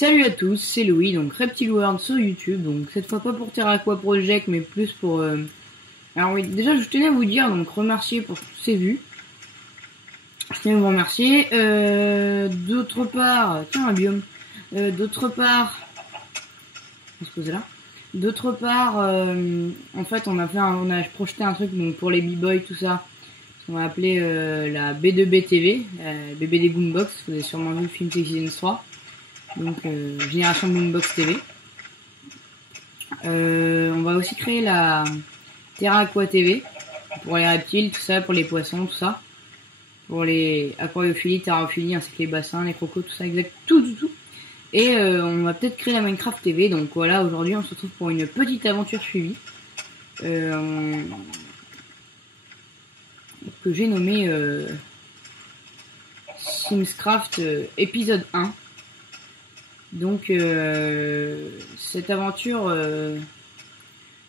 Salut à tous, c'est Louis, donc Reptile World sur YouTube, donc cette fois pas pour Terraqua Project, mais plus pour... Alors oui, déjà je tenais à vous dire, donc remercier pour toutes ces vues. Je tenais à vous remercier. D'autre part, tiens un biome. D'autre part, on se poser là. D'autre part, en fait on a projeté un truc donc pour les b-boys tout ça. On va appeler la B2B TV, la BBD Boombox. Vous avez sûrement vu le film Season 3. Donc Génération Boombox TV. On va aussi créer la Terraqua TV pour les reptiles, tout ça, pour les poissons, tout ça, pour les aquariophilie, terraphilie, ainsi que les bassins, les crocos, tout ça, exact, tout. Et on va peut-être créer la Minecraft TV. Donc voilà, aujourd'hui on se retrouve pour une petite aventure suivie que j'ai nommée Simscraft épisode 1. Donc cette aventure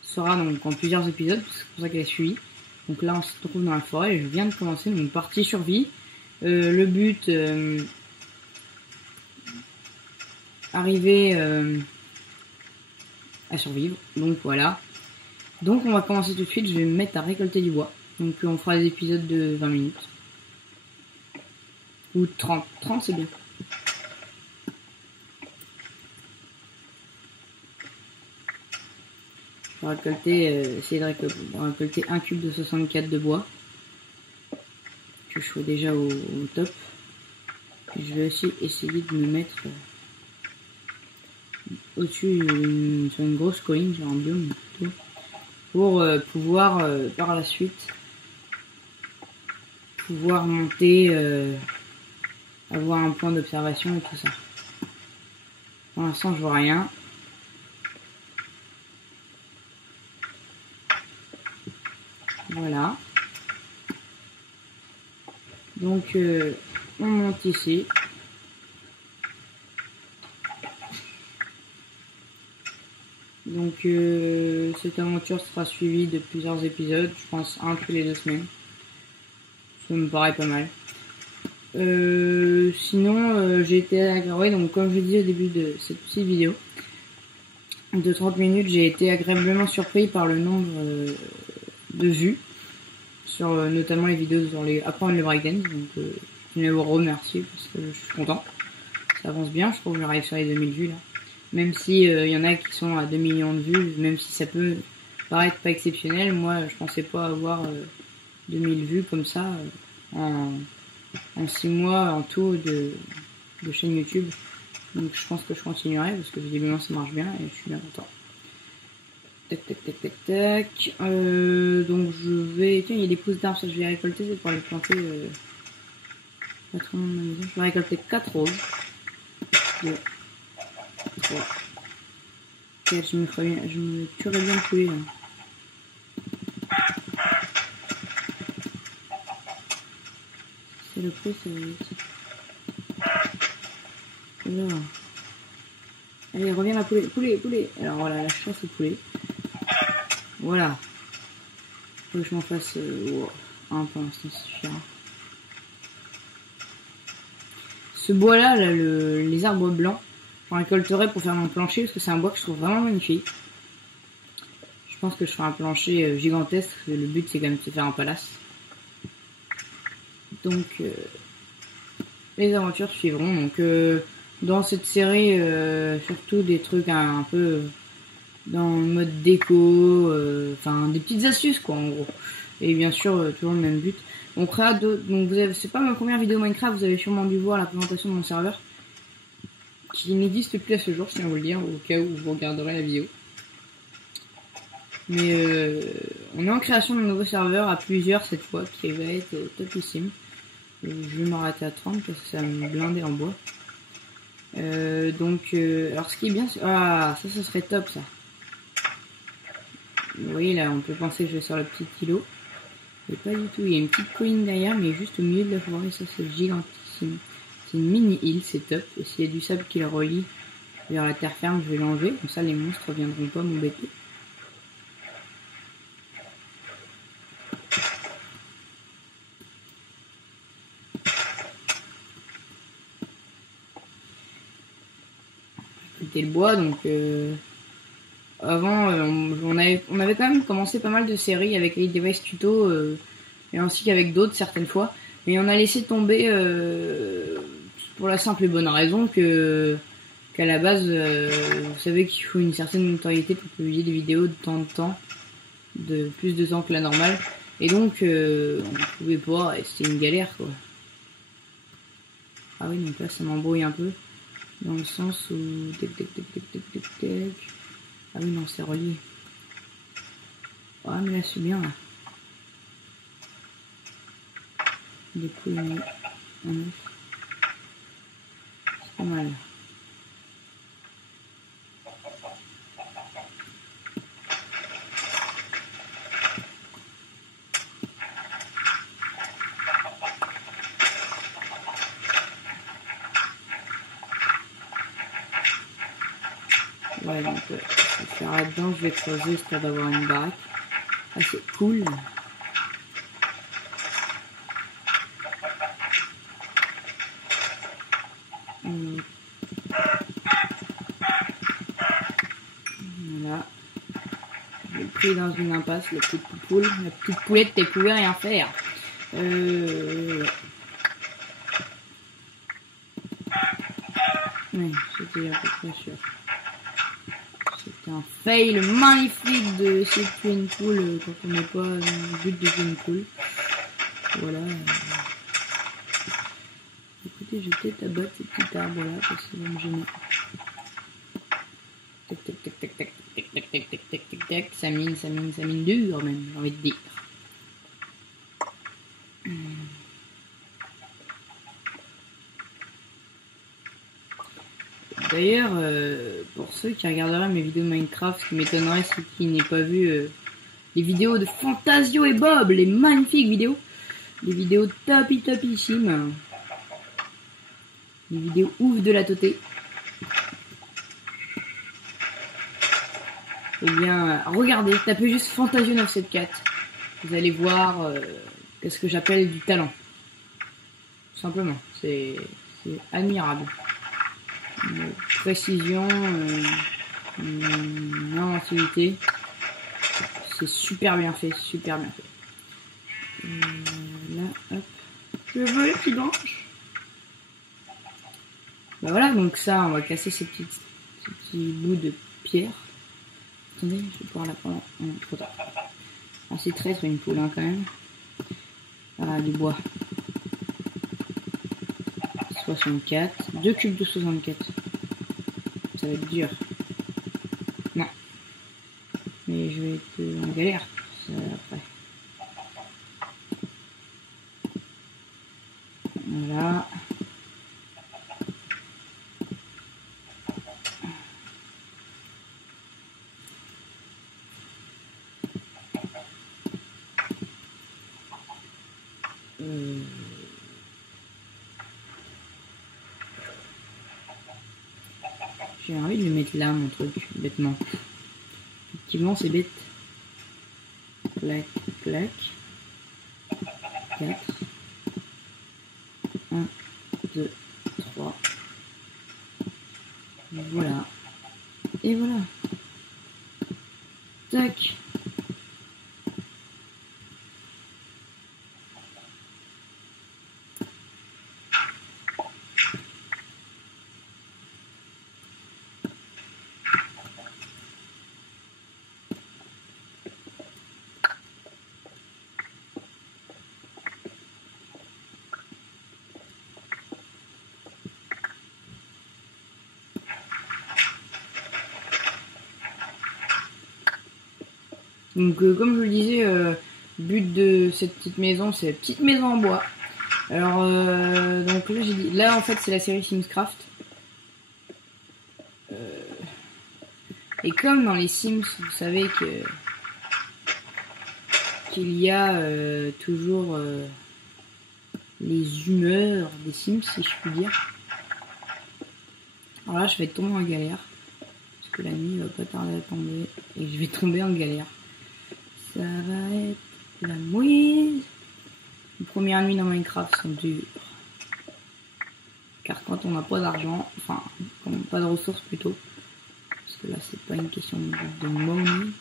sera donc en plusieurs épisodes, c'est pour ça qu'elle est suivie. Donc là on se retrouve dans la forêt, je viens de commencer une partie survie. Le but arriver à survivre. Donc voilà. Donc on va commencer tout de suite, je vais me mettre à récolter du bois. Donc on fera des épisodes de 20 minutes. Ou 30. 30 c'est bien. Je vais récolter, essayer de récolter un cube de 64 de bois. Que je sois déjà au top. Et je vais aussi essayer de me mettre au-dessus sur une grosse colline, genre un biome plutôt, pour pouvoir par la suite pouvoir monter, avoir un point d'observation et tout ça. Pour l'instant je vois rien. Voilà. Donc on monte ici. Donc cette aventure sera suivie de plusieurs épisodes, je pense un tous les 2 semaines. Ça me paraît pas mal. Sinon j'ai été agréable, donc comme je dis au début de cette petite vidéo de 30 minutes, j'ai été agréablement surpris par le nombre de vues sur notamment les vidéos sur les apprendre le breakdance. Donc je voulais vous remercier parce que je suis content, ça avance bien. Je trouve que j'arrive sur les 2000 vues là, même si y en a qui sont à 2 millions de vues, même si ça peut paraître pas exceptionnel. Moi je pensais pas avoir 2000 vues comme ça en 6 mois en tout de chaîne YouTube. Donc je pense que je continuerai parce que visiblement ça marche bien et je suis bien content. Tac. Donc je vais... Tiens, il y a des pousses d'arbres, ça je vais récolter, c'est pour les planter pas trop loin de ma maison. Je vais récolter 4 roses. 2, 3, 4, je me tuerais bien le poulet là. C'est le prix, c'est le... Alors. Allez, reviens la poulet. Alors voilà, la chasse au poulet. Voilà. Faut que je m'en fasse un pour l'instant, ça suffira. Ce bois là, les arbres blancs, j'en récolterai pour faire mon plancher parce que c'est un bois que je trouve vraiment magnifique. Je pense que je ferai un plancher gigantesque. Le but c'est quand même de se faire un palace. Donc les aventures suivront. Donc dans cette série, surtout des trucs un peu dans le mode déco, enfin des petites astuces quoi en gros. Et bien sûr toujours le même but. On créera d'autres. Donc c'est pas ma première vidéo Minecraft, vous avez sûrement dû voir la présentation de mon serveur qui n'existe plus à ce jour, si on vous le dire, au cas où vous regarderez la vidéo. Mais on est en création de nouveau serveur à plusieurs cette fois, qui va être topissime. Je vais m'arrêter à 30 parce que ça va me blinder en bois. Alors ce qui est bien, ça serait top ça. Vous voyez là, on peut penser que je vais sur le petit îlot. Et pas du tout, il y a une petite colline derrière, mais juste au milieu de la forêt, ça c'est gigantissime. C'est une mini île, c'est top. Et s'il y a du sable qui le relie vers la terre ferme, je vais l'enlever. Comme ça les monstres ne viendront pas m'embêter. limiter le bois, donc avant on avait quand même commencé pas mal de séries avec les device tuto et ainsi qu'avec d'autres certaines fois, mais on a laissé tomber pour la simple et bonne raison qu'à la base vous savez qu'il faut une certaine notoriété pour publier des vidéos de temps en temps, de plus de temps que la normale, et donc on ne pouvait pas, et c'était une galère quoi. Ah oui, donc là ça m'embrouille un peu, dans le sens où ah oui non, c'est relié. Ah mais là c'est bien là. Des poules en œuf. C'est pas mal. Ouais, donc je vais faire là-dedans, je vais creuser histoire d'avoir une baraque. Ah, c'est cool. Voilà. Je l'ai pris dans une impasse, la petite poule. La petite poulette, elle pouvait rien faire. Oui, c'était à peu près sûr. C'était un fail magnifique de essayer de tuer une poule quand on n'est pas dans le but de tuer une poule. Voilà. Écoutez, je vais peut-être abattre ces petits arbres là parce que ça va me gêner. Tac tac tac tac tac tac tac tac tac tac tac tac. Ça mine dur même, j'ai envie de dire. D'ailleurs, pour ceux qui regarderaient mes vidéos de Minecraft, ce qui m'étonnerait, c'est qu'ils n'aient pas vu les vidéos de Fantasio et Bob, les magnifiques vidéos, des vidéos tapissimes, des vidéos ouf de la totée. Eh bien, regardez, tapez juste Fantasio 974, vous allez voir qu'est-ce que j'appelle du talent. Tout simplement, c'est admirable. Une précision, une inventivité, c'est super bien fait, super bien fait. Là, hop, je veux les petits branches. Bah voilà, donc ça, on va casser ces petits bouts de pierre. Attendez, je vais pouvoir la prendre. Non, trop tard. Ah, c'est traître une poule, hein, quand même. Ah, du bois. 64. 2 cubes de 64. Ça va être dur. Non. Mais je vais être en galère pour ça après. Voilà. J'ai envie de le mettre là, mon truc, bêtement. Effectivement, c'est bête. Clac, clac. 4. 1, 2, 3. Voilà. Et voilà. Tac. Donc comme je vous le disais, le but de cette petite maison, c'est la petite maison en bois. Alors donc là j'ai dit, là en fait c'est la série Simscraft. Et comme dans les Sims, vous savez qu'il y a toujours les humeurs des Sims, si je puis dire. Alors là je vais tomber en galère parce que la nuit va pas tarder à tomber et je vais tomber en galère. Ça va être la mouise. Les premières nuits dans Minecraft sont dures. Car quand on n'a pas d'argent, enfin, quand on n'a pas de ressources plutôt, que là c'est pas une question de money.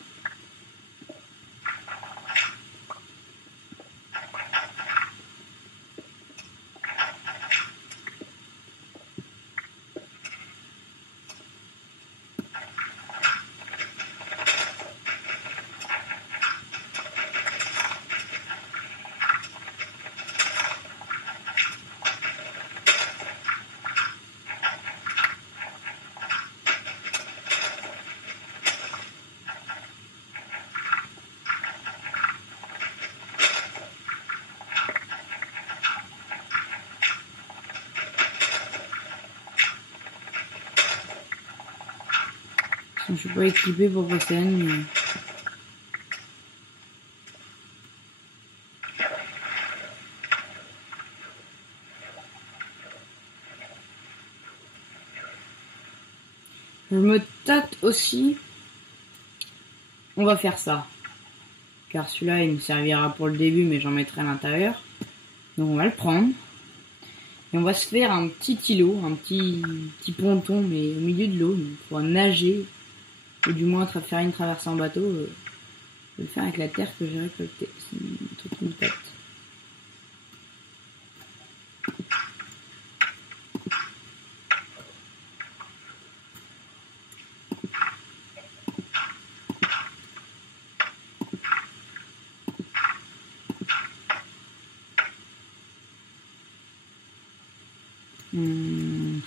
Je suis pas équipée pour passer la nuit. Je me tâte aussi. On va faire ça. Car celui-là, il me servira pour le début, mais j'en mettrai à l'intérieur. Donc on va le prendre. Et on va se faire un petit îlot, un petit ponton, mais au milieu de l'eau. Il faut nager. Ou du moins faire une traversée en bateau. Je vais le faire avec la terre que j'ai récoltée. C'est toute une tête.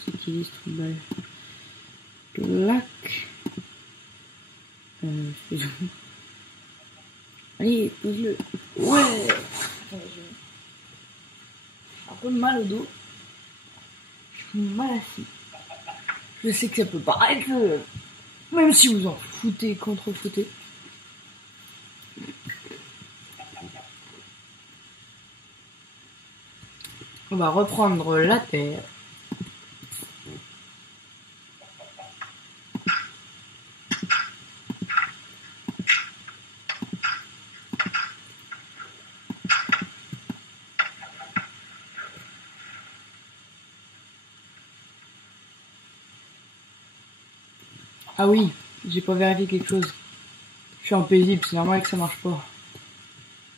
C'est qui dit ce truc balle. Clac. Allez, pose-le. Ouais. J'ai un peu mal au dos. Je suis mal assis. Je sais que ça peut paraître... même si vous en foutez, contre-foutez. On va reprendre la terre. Ah oui, j'ai pas vérifié quelque chose. Je suis en paisible, c'est normal que ça marche pas.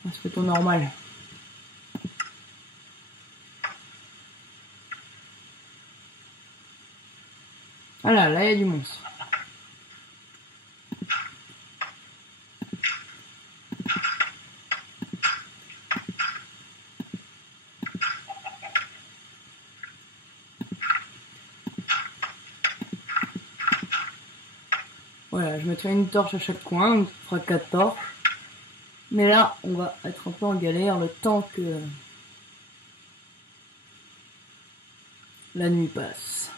Ça fait ton normal. Ah là il y a du monstre. Voilà, je mettrai une torche à chaque coin, donc ça fera 4 torches. Mais là, on va être un peu en galère le temps que la nuit passe.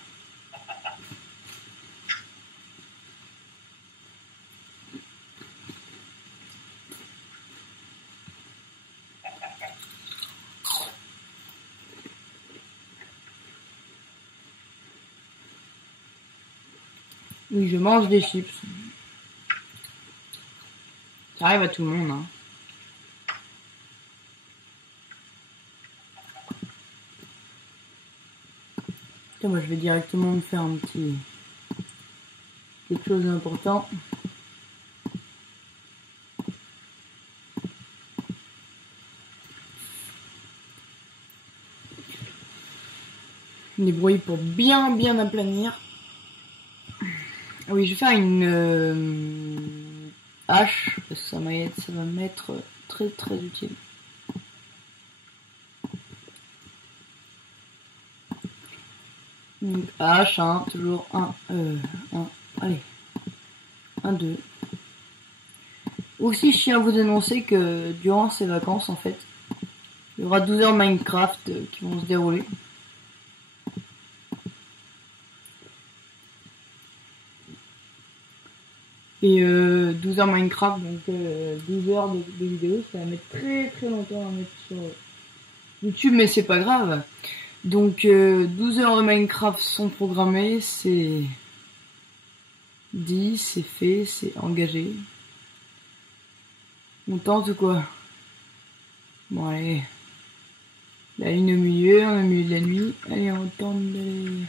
Oui, je mange des chips. Ça arrive à tout le monde, hein. Tiens, moi je vais directement me faire un petit... quelque chose d'important. Des bruits pour bien aplanir. Oui, je vais faire une hache, parce que ça va m'être très utile. Donc, hache, hein, toujours allez, 1, 2. Aussi, je tiens à vous annoncer que durant ces vacances, en fait, il y aura 12 heures Minecraft qui vont se dérouler. Et 12 heures Minecraft, donc 12 heures de vidéos, ça va mettre très longtemps à mettre sur YouTube, mais c'est pas grave. Donc 12 heures de Minecraft sont programmées, c'est dit, c'est fait, c'est engagé. On tente ou quoi? Bon allez. La lune au milieu de la nuit. Allez, on tente d'aller...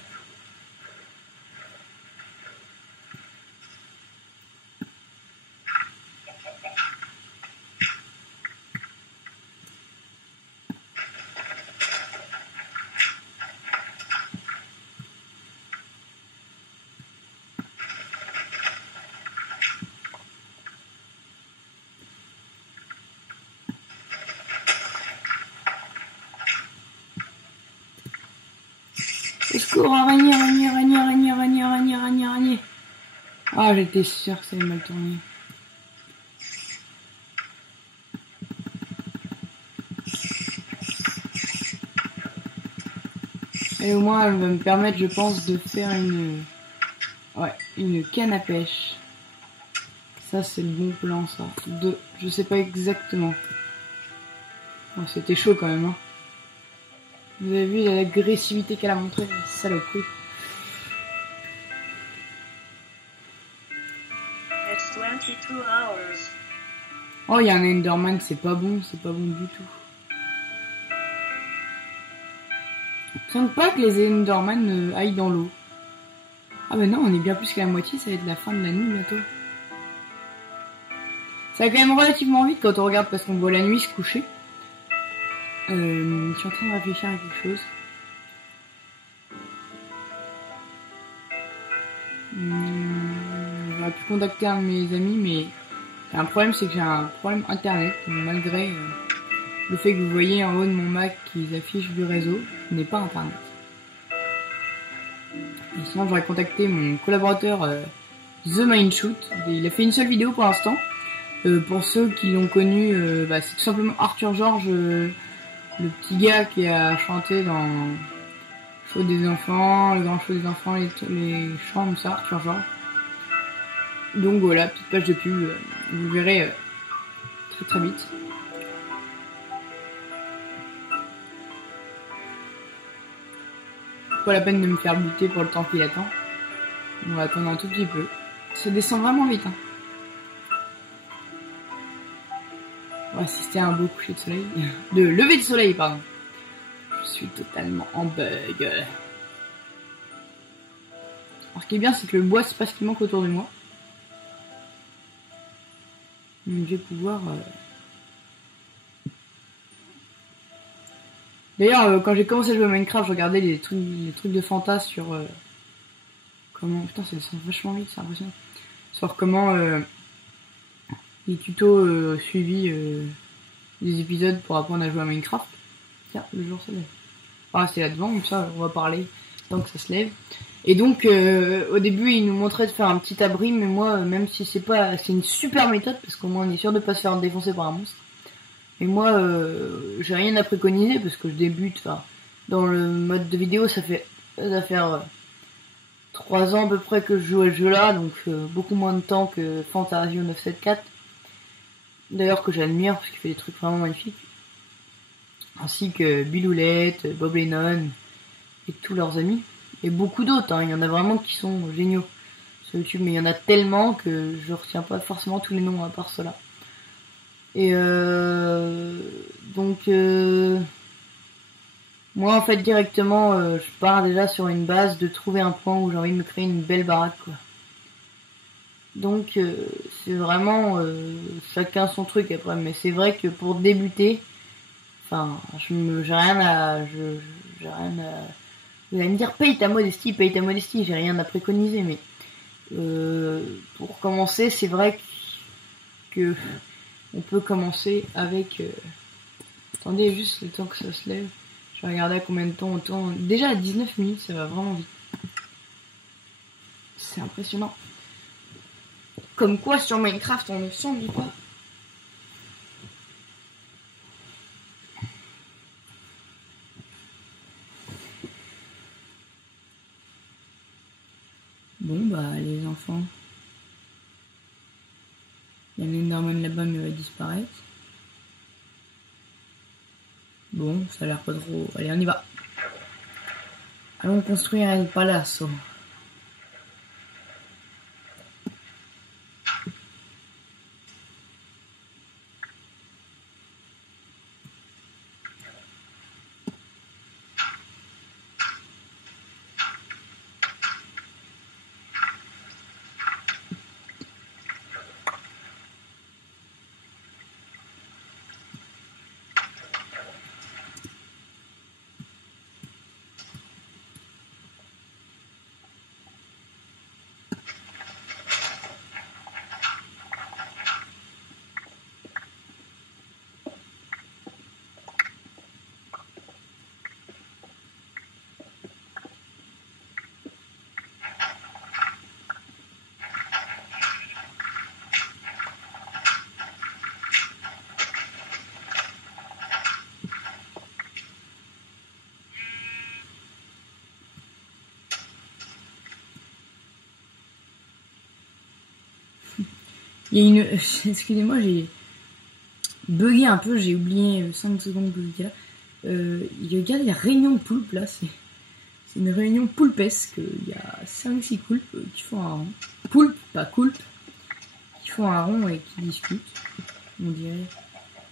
secours, araignée, araignée, araignée, araignée, araignée, araignée, araignée, araignée. Ah, j'étais sûre que ça allait mal tourner. Et au moins, elle va me permettre, je pense, de faire une canne à pêche. Ça, c'est le bon plan, ça. Je sais pas exactement. Oh, c'était chaud quand même, hein. Vous avez vu l'agressivité qu'elle a montrée, la saloperie. Oh, il y a un Enderman, c'est pas bon du tout. Je sens pas que les Enderman aillent dans l'eau. Ah ben non, on est bien plus qu'à la moitié, ça va être la fin de la nuit bientôt. Ça va quand même relativement vite quand on regarde parce qu'on voit la nuit se coucher. Je suis en train de réfléchir à quelque chose. J'aurais pu contacter un de mes amis, mais un problème, c'est que j'ai un problème internet, malgré le fait que vous voyez en haut de mon Mac qu'ils affichent du réseau, ce n'est pas internet. Et sinon, j'aurais contacté mon collaborateur The Mindshoot. Il a fait une seule vidéo pour l'instant. Pour ceux qui l'ont connu, c'est tout simplement Arthur Georges, le petit gars qui a chanté dans Show des enfants, le grand show des enfants, les chants comme ça, Arthur Georges. Donc voilà, petite page de pub, vous verrez très très vite. Pas la peine de me faire buter pour le temps qu'il attend. On va attendre un tout petit peu. Ça descend vraiment vite, hein. On va assister à un beau coucher de soleil. De lever de soleil, pardon. Je suis totalement en bug. Alors ce qui est bien, c'est que le bois, c'est pas ce qui manque autour de moi. Donc je vais pouvoir... D'ailleurs, quand j'ai commencé à jouer à Minecraft, je regardais les trucs de fantas sur... comment... Putain, ça descend vachement vite, c'est impressionnant. Sur comment... les tutos suivis des épisodes pour apprendre à jouer à Minecraft. Tiens, le jour se lève. Ah, c'est là devant, comme ça on va parler tant que ça se lève. Et donc au début il nous montrait de faire un petit abri, mais moi même si c'est une super méthode parce qu'au moins on est sûr de pas se faire défoncer par un monstre. Et moi j'ai rien à préconiser parce que je débute dans le mode de vidéo, ça fait 3 ans à peu près que je joue à ce jeu là, donc beaucoup moins de temps que Fantasio 974. D'ailleurs que j'admire parce qu'il fait des trucs vraiment magnifiques. Ainsi que Biloulette, Bob Lennon et tous leurs amis. Et beaucoup d'autres, hein. Il y en a vraiment qui sont géniaux sur YouTube, mais il y en a tellement que je retiens pas forcément tous les noms à part cela. Et donc moi en fait directement je pars déjà sur une base de trouver un point où j'ai envie de me créer une belle baraque, quoi. Donc c'est vraiment chacun son truc après, mais c'est vrai que pour débuter, enfin j'ai rien à vous allez me dire paye ta modestie, j'ai rien à préconiser, mais pour commencer c'est vrai que on peut commencer avec attendez juste le temps que ça se lève, je vais regarder à combien de temps on tourne. Déjà à 19 minutes, ça va vraiment vite, c'est impressionnant. Comme quoi sur Minecraft on ne s'ennuie pas. Bon bah les enfants, il y a l'Enderman là-bas mais il va disparaître. Bon, ça a l'air pas trop... Allez, on y va. Allons construire un palace. Il y a une... Excusez-moi, j'ai bugué un peu, j'ai oublié 5 secondes que j'étais là. Regarde, il y a réunion de poulpe là, c'est une réunion poulpesque. Il y a 5-6 poulpes qui font un rond. Poulpe, pas coulpe. Qui font un rond et qui discutent. On dirait.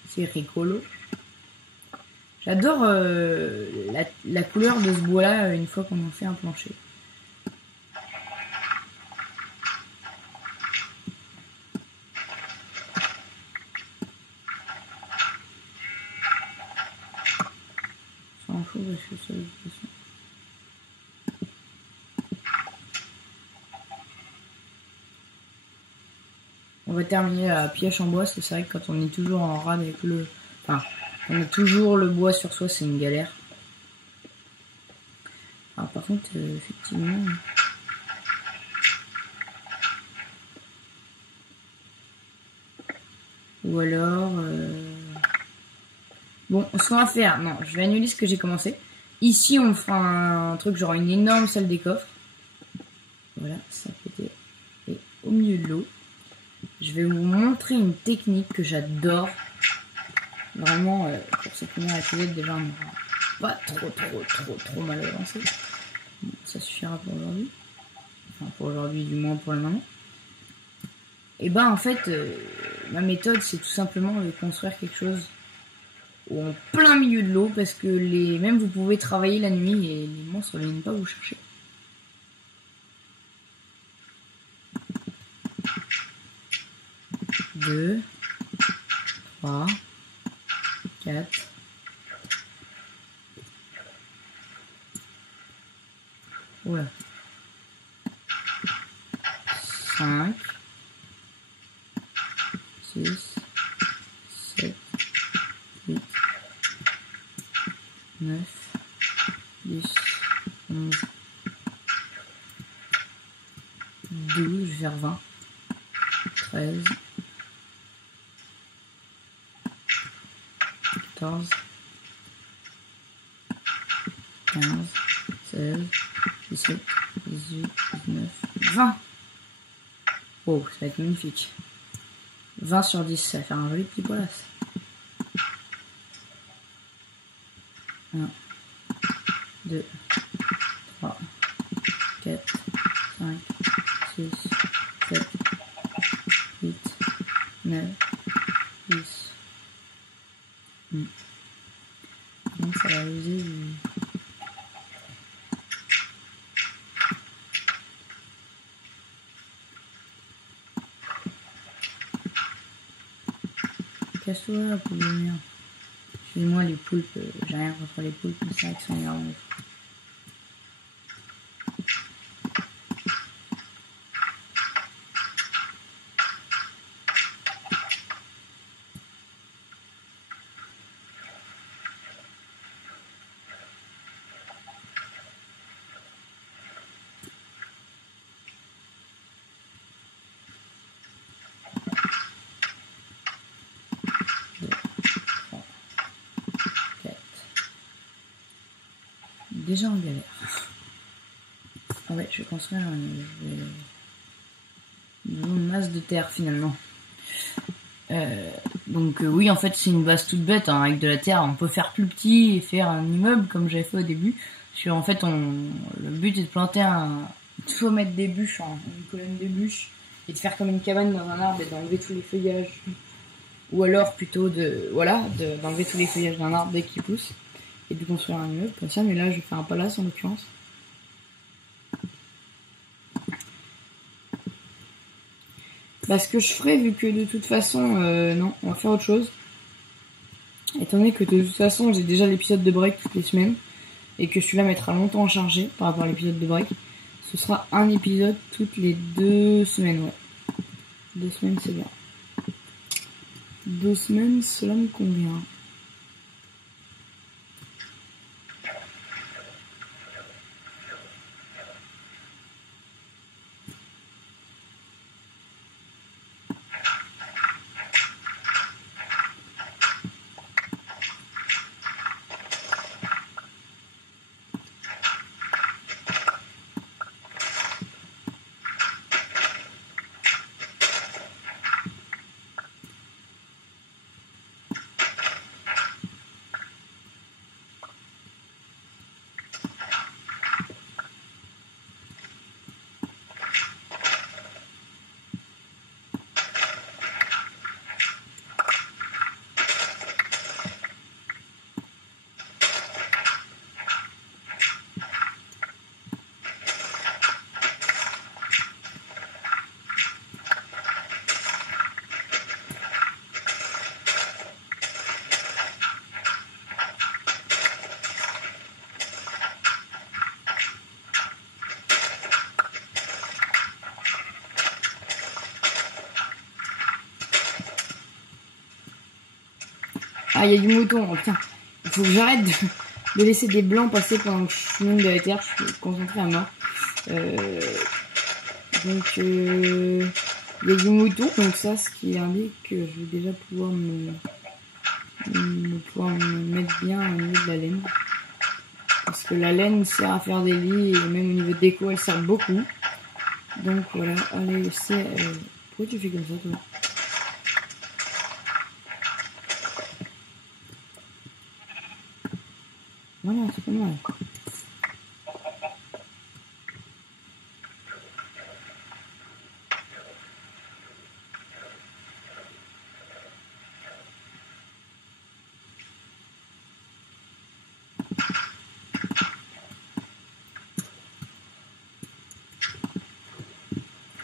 C'est rigolo. J'adore la couleur de ce bois là une fois qu'on en fait un plancher. S'en fout parce que ça de toute façon. On va terminer la pioche en bois, c'est vrai que quand on est toujours en rade avec le... Enfin, on a toujours le bois sur soi, c'est une galère. Alors par contre, effectivement... Ou alors... Bon, ce qu'on va faire... Non, je vais annuler ce que j'ai commencé. Ici, on fera un truc genre une énorme salle des coffres. Voilà, ça peut-être est au milieu de l'eau. Je vais vous montrer une technique que j'adore. Vraiment, pour ce premier épisode, déjà, on n'aura pas trop mal avancé. Bon, ça suffira pour aujourd'hui. Enfin, pour aujourd'hui, du moins pour le moment. Et ben, en fait, ma méthode, c'est tout simplement de construire quelque chose en plein milieu de l'eau, parce que même vous pouvez travailler la nuit et les monstres ne viennent pas vous chercher. Deux, 3, 4, 5, 6, 7, 8, 9, 10, 11, 12, je vais faire 20, 13, 14, 15, 16, 17, 18, 19, 20. Oh, ça va être magnifique. 20 sur 10, ça va faire un joli petit polasse. 1, 2, 3, 4, 5, 6, 7, 8, 9, 10. Donc ça va user du... Casse-toi, poule de merde. Excusez-moi les poulpes, j'ai rien contre les poulpes, mais c'est vrai qu'ils sont énervants. Déjà en galère. Ah ouais, je vais construire une masse de terre finalement. Donc oui, en fait c'est une base toute bête, hein, avec de la terre. On peut faire plus petit et faire un immeuble comme j'avais fait au début. En fait, le but est de planter soit mettre des bûches, une colonne de bûches, et de faire comme une cabane dans un arbre et d'enlever tous les feuillages. Ou alors plutôt d'enlever tous les feuillages d'un arbre dès qu'il pousse. Et de construire un immeuble comme ça, mais là je fais un palace en l'occurrence. Bah, ce que je ferai, vu que de toute façon, non, on va faire autre chose. Étant donné que de toute façon j'ai déjà l'épisode de break toutes les semaines, et que celui-là mettra longtemps à charger par rapport à l'épisode de break, ce sera un épisode toutes les 2 semaines, ouais. 2 semaines c'est bien. 2 semaines, cela me convient. Ah, il y a du mouton. Oh, putain, il faut que j'arrête de laisser des blancs passer pendant que je monte de la terre. Je suis concentré à mort. Donc, il y a du mouton. Donc ça, ce qui indique que je vais déjà pouvoir me mettre bien au niveau de la laine. Parce que la laine sert à faire des lits et même au niveau de déco, elle sert beaucoup. Donc voilà, allez, c'est... pourquoi tu fais comme ça, toi? Voilà, c'est pas mal.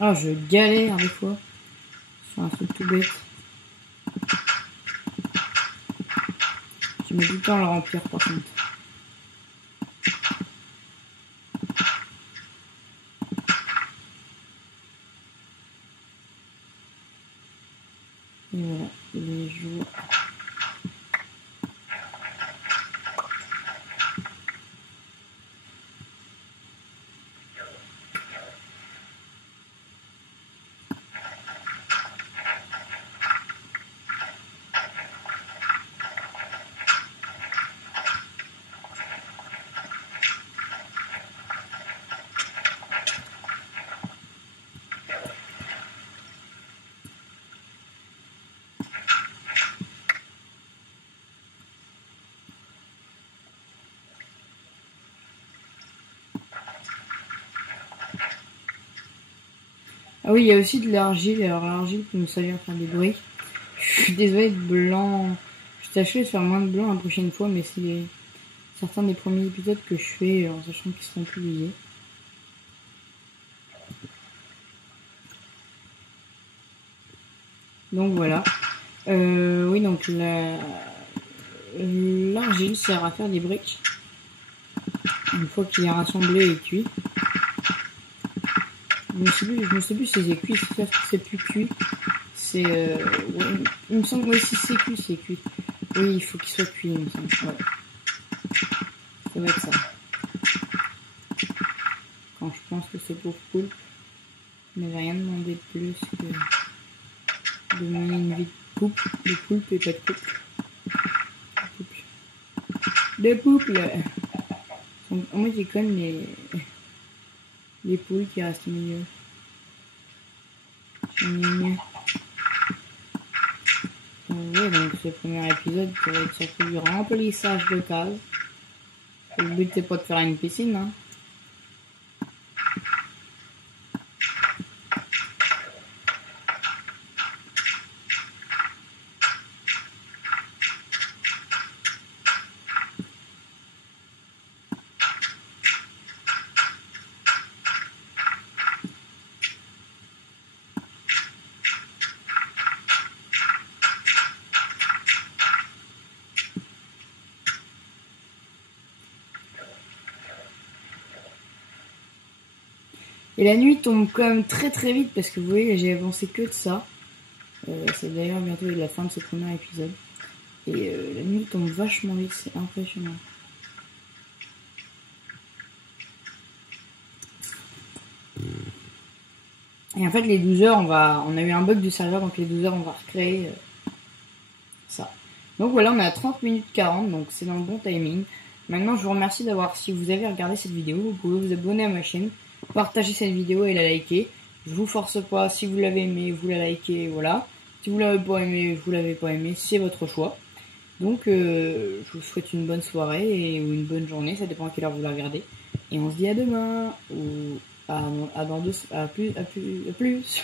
Ah, je galère des fois sur un truc tout bête. Je mets du temps à le remplir par contre. Et voilà, les jours. Ah oui, il y a aussi de l'argile. Alors l'argile peut nous servir à faire des briques. Je suis désolée de blanc. Je tâcherai de faire moins de blanc la prochaine fois, mais c'est certains des premiers épisodes que je fais en sachant qu'ils seront publiés. Donc voilà. Oui, donc l'argile sert à faire des briques. Une fois qu'il est rassemblé et cuit. Je me sais plus si c'est cuit, si c'est plus cuit. C'est ouais, il me semble que si c'est cuit, c'est cuit. Oui, il faut qu'il soit cuit, il me semble. Ouais. Ça va être ça. Quand je pense que c'est pour poulpe, je n'avais rien demandé de plus que de mener une vie de poulpe et pas de couple. De poulpe. Moi j'ai conne les poules qui restent au milieu. Ouais, donc ce premier épisode ça va être surtout du remplissage de cases. Le but c'est pas de faire une piscine, hein. Et la nuit tombe quand même très très vite parce que vous voyez, j'ai avancé que de ça. C'est d'ailleurs bientôt la fin de ce premier épisode. Et la nuit tombe vachement vite, c'est impressionnant. Et en fait, les 12 heures, on a eu un bug du serveur, donc les 12 heures, on va recréer ça. Donc voilà, on est à 30 minutes 40, donc c'est dans le bon timing. Maintenant, je vous remercie si vous avez regardé cette vidéo, vous pouvez vous abonner à ma chaîne, partager cette vidéo et la liker. Je vous force pas, si vous l'avez aimé, vous la likez, voilà. Si vous l'avez pas aimé, vous l'avez pas aimé, c'est votre choix. Donc, je vous souhaite une bonne soirée ou une bonne journée, ça dépend à quelle heure vous la regardez. Et on se dit à demain, ou à plus.